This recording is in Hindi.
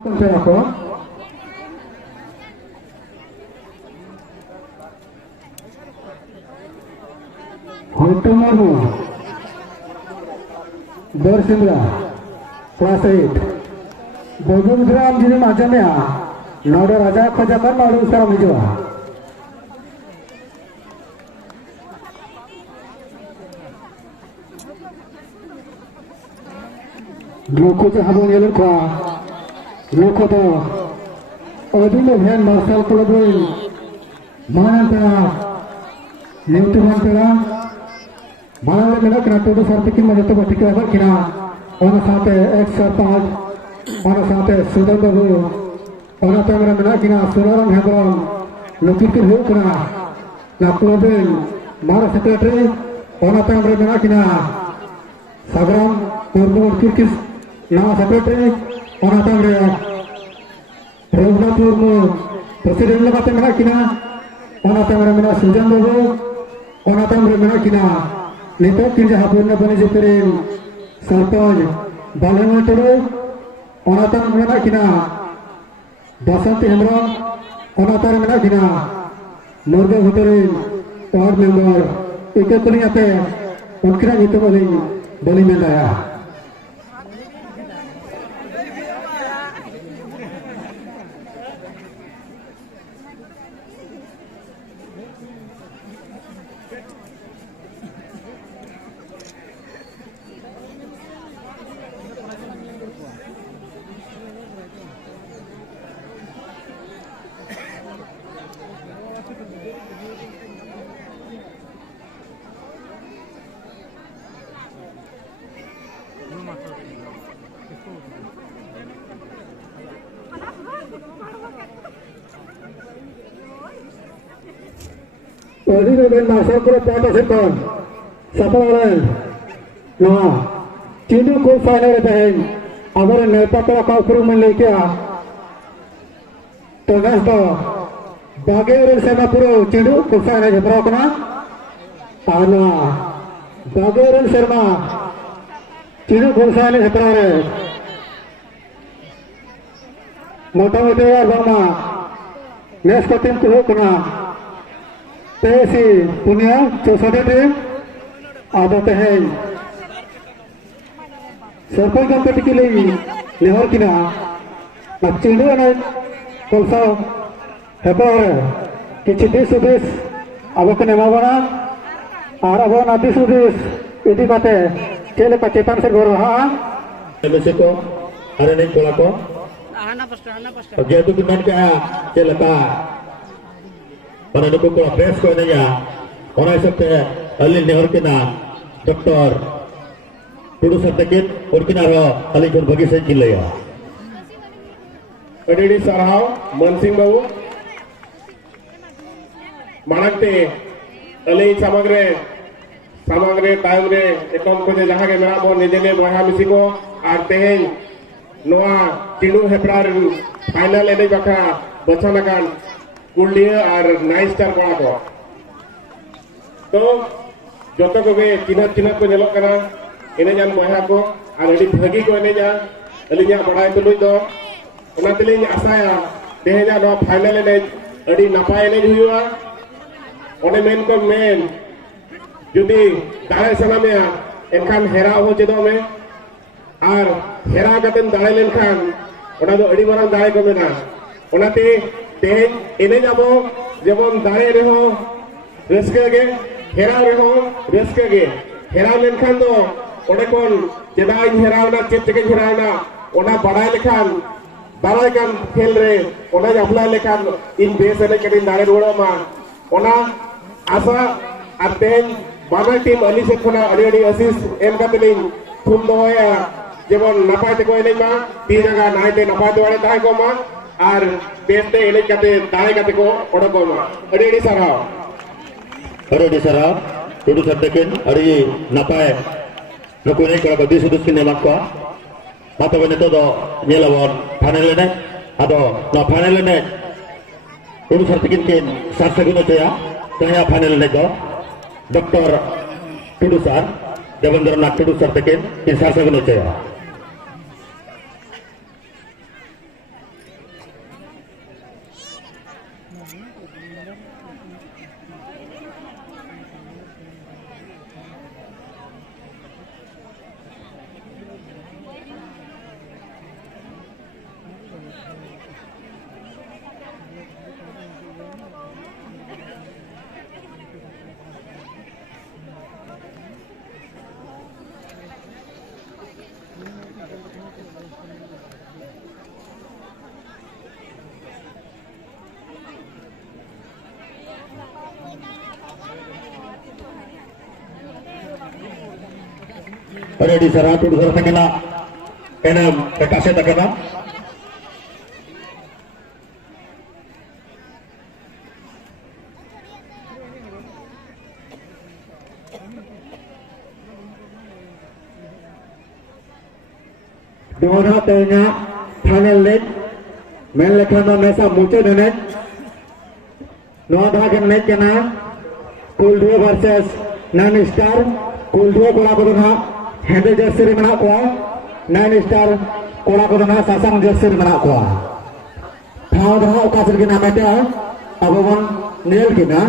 Apa? Hotomaru Bersindra Kelas 8 Bogumgram jadi macamnya Noda Raja Kajakan malu sekarang hijau Loko jahabon yelur kwa Loko to Odilo hen Marcel Kolobrin Mananta Neutu Mantera Mana le kena todo sartikin ma joto batik apa kena ona sate ek sarpaj ona sate sudan babu ona tamra mena kena sunaram hebron lokikir ho kena naklobin mara secretary ona tamra mena kena sagram urdu kirkis na secretary ona tamra Raghunath Murmu president le bate mena kena ona tamra mena sudan babu ona tamra mena kena Nitok kinja hapurna bani jepirin sarpaj balangan turu onatan mena kina Basanti Hemron onatan mena kina Murga Huterin ward member ikatuli ate ukira itu bali mendaya Tadi dengan masa kurang pada sekon, siapa orang? Nah, cina ko final dah. Agar nepa kalau kau kurang melekya, tugas to. Bagai sama pura cina ko final berapa kena? Ana, bagai sama cina ko final berapa? Mota-mota bama, nes kotin ko kena. Tesi punya sosade tim ada tehen serpai kompetisi lagi lehor kina nak cindu anak kolsa hebat kici disudis abo kena mabana abo nabi sudis itu kate cile pacetan segoroha beseko ada nih kolako ana pasta bagian itu gimana kaya cile pa pada dukung kalau press ko nanya orang sebte alin nehor kena doktor tuduh sertifikat urkina ro alin jor bagi sen kilaya अडेडी सरहाव Mansing बाबू मानते अली सामग्रे टाइम रे एकम को जहां के मेरा बो निजेले बहा मिसिंगो आर तेहेन नोआ टिडू हेपरार फाइनल एने बखा बचनाकान कुलिया और नाइस स्टार कोड़ा को तो जोतो को वे चिन्ह को नेलो कना एने जान बहा को और अडी भागी को एने जा अलिया बड़ाई तुलुई दो ओना तलिंग आसाया देहजा नो फाइनल एने अडी नपाय एने हुआ ओने मेन को मेन जुदी दाड़े सनामेया एनखान हेरा हो चेदो में और हेरा कतन दाड़े लेनखान ओना दो अडी मारां दाड़े को मेना ओनाते तेज एने जाबो जेबन दाड़े रेहो रस्के गे हेरा रेहो रस्के गे हेरा लेनखान दो ओने कोन चेदाई हेरावना चेचके हेरावना ओना बड़ाई लेखान दाड़ाई कान खेल रे ओना जाफला लेखान इन बेस एने कदिन दाड़े रोड़ा मा ओना आशा और तेज बाना टीम अली से खोना अड़ी असीस एम कतलिन थुम दोया जेबन नपाय ते को एने मा ती जगह नाइते नपाय दोड़े ताय को मा और बेस्ते एने कते दाए कते को ओडको मा अड़ी सराव टुडू सर्टिफिकेट अड़ी नपाय नको ने करा बदी सुदुस किने माको मातो बने तो दो नेलावन फाइनल ने आदो ना फाइनल ने टुडू सर्टिफिकेट के साथ गुनो तया तया फाइनल ने दो doctor Tudu sir Devendranath Tudu certificate के साथ गुनो तया Ready Sarah to the Sakana and Takasha Takana. Doha tanya final leg men lekhana mesa muche dene no bhagan leg kana Kuldua versus Nine Star Kuldua kola kodona Handle jersey mana ko 9 Star kola kodona sasang jersey mana ko thaw dha oka sir kina mete abon nel kina